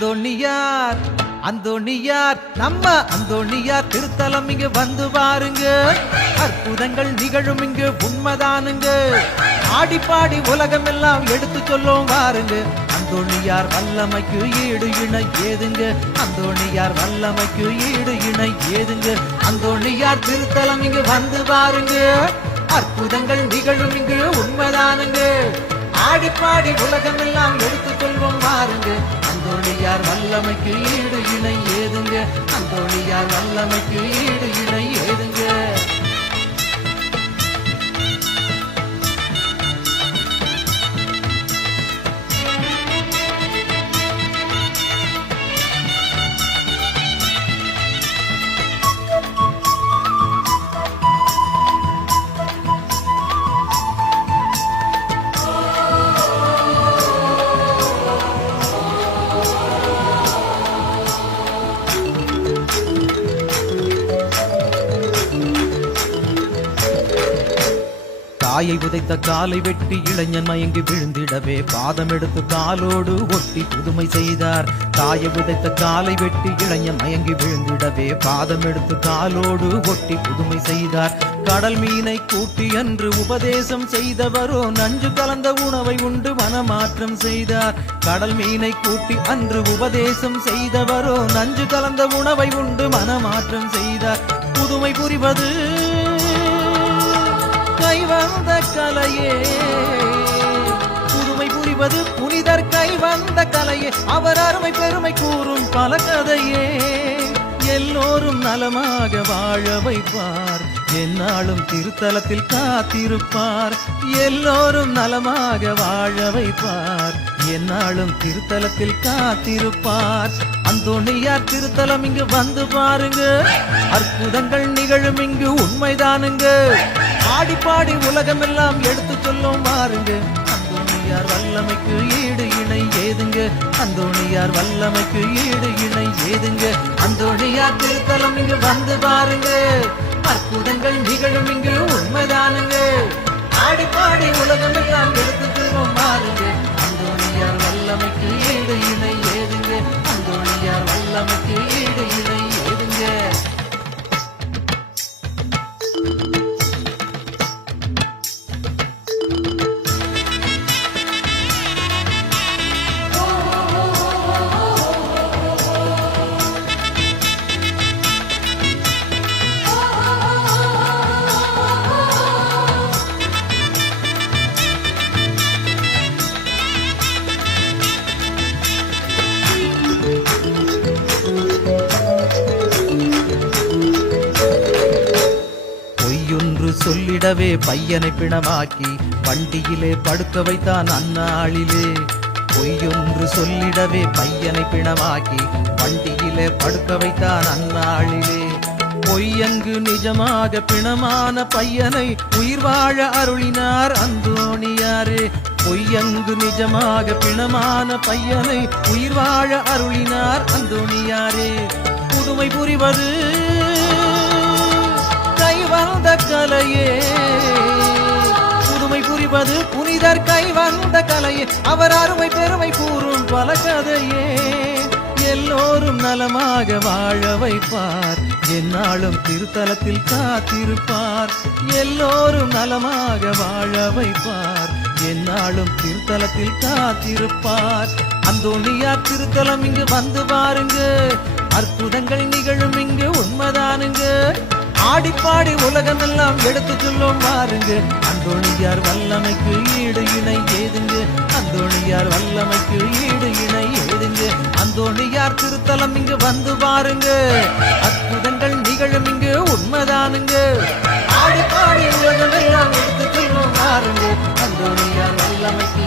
அந்தோணியார் அந்தோணியார் நம்ம அந்தோணியார் திருத்தலம் இங்கு வந்து பாருங்க. அற்புதங்கள் நிகழும் இங்கு உண்மைதானுங்க. ஆடி பாடி உலகம் எல்லாம் எடுத்து சொல்லும் பாருங்க. அந்தோணியார் வல்லமைக்கு ஈடு இணை ஏதுங்க. அந்தோணியார் வல்லமைக்கு ஈடு இணை ஏதுங்க. அந்தோணியார் திருத்தலம் இங்கு வந்து பாருங்க. அற்புதங்கள் நிகழும் இங்கு உண்மைதானுங்க. ஆடி பாடி உலகம் எல்லாம் எடுத்து சொல்வோம் பாருங்க. அந்தோணியார் வல்லமைக்கு ஈடு இணை ஏதுங்க. அந்தோணியார் வல்லமைக்கு ஈடு இணை ஏதுங்க. தாயை உதைத்த காலை வெட்டி இளைஞன் மயங்கி விழுந்திடவே பாதம் எடுத்து காலோடு ஒட்டி புதுமை செய்தார். தாயை உதைத்த காலை வெட்டி இளைஞன் மயங்கி விழுந்திடவே பாதம் எடுத்து காலோடு ஒட்டி புதுமை செய்தார். கடல் மீனை கூட்டி அன்று உபதேசம் செய்தவரோ நஞ்சு கலந்த உணவை உண்டு மனமாற்றம் செய்தார். கடல் மீனை கூட்டி அன்று உபதேசம் செய்தவரோ நஞ்சு கலந்த உணவை உண்டு மனமாற்றம் செய்தார். புதுமை புரிவது கைவந்த கலையே, புதுமை புரிவது புனிதர் கைவந்த கலையே. அவர் அருமை பெருமை கூறும் பல கதையே. எல்லோரும் நலமாக வாழ வைப்பார். என்னாலும் திருத்தலத்தில் காத்திருப்பார். எல்லோரும் நலமாக வாழ வைப்பார். என்னாலும் திருத்தலத்தில் காத்திருப்பார். அந்தோணியார் திருத்தலம் இங்கு வந்து பாருங்க. அற்புதங்கள் நிகழும் இங்கு உண்மைதானுங்க. ஆடி பாடி உலகம் எல்லாம் எடுத்து சொல்லும் பாருங்க. அந்தோணியார் வல்லமைக்கு ஈடு இணை ஏதுங்க. அந்தோணியார் வல்லமைக்கு ஈடு இணை ஏதுங்க. அந்தோணியார் திருத்தலம் இங்கு வந்து பாருங்க. அற்புதங்கள் நிகழும் இங்கு உண்மைதானுங்க. ஆடி பாடி உலகம் எல்லாம் எடுத்து சொல்லும் பாருங்க. அந்தோணியார் வல்லமைக்கு ஈடு இணை ஏதுங்க. அந்தோணியார் வல்லமைக்கு ஈடு இணை ஏதுங்க. சொல்லிடவே பையனை பிணமாக்கி வண்டியிலே படுக்க வைத்தான் அந்நாளிலே. பொய்யொன்று சொல்லிடவே பையனை பிணமாக்கி வண்டியிலே படுக்க வைத்தான் அந்நாளிலே. பொய்யங்கு நிஜமாக பிணமான பையனை உயிர் வாழ அருளினார் அந்தோணியாரே. பொய்யங்கு நிஜமாக பிணமான பையனை உயிர் வாழ அருளினார் அந்தோணியாரே. புதுமை புரிவது கைவந்த கலையே, புதுமை புரிவது புனிதர் கைவந்த கலையே. அவர் அருமை பெருமை கூறும் பல கதையே. எல்லோரும் நலமாக வாழ வைப்பார். என்னாலும் திருத்தலத்தில் காத்திருப்பார். எல்லோரும் நலமாக வாழ வைப்பார். என்னாலும் திருத்தலத்தில் காத்திருப்பார். அந்தோணியார் திருத்தலம் இங்கு வந்து பாருங்க. அற்புதங்கள் நிகழும் இங்கு உண்மைதானுங்க. ஆடி பாடி உலகம் எல்லாம் எடுத்து சொல்லும் பாருங்க. அந்தோணியார் வல்லமைக்கு ஈடு இணை ஏதுங்க. அந்தோணியார் வல்லமைக்கு ஈடு இணை ஏதுங்க. அந்தோணியார் திருத்தலம் இங்கு வந்து பாருங்க. அற்புதங்கள் நிகழும் இங்கு உண்மைதானுங்க. ஆடி பாடி உலகம் எல்லாம் எடுத்து சொல்லும் பாருங்க. அந்தோணியார் வல்லமைக்கு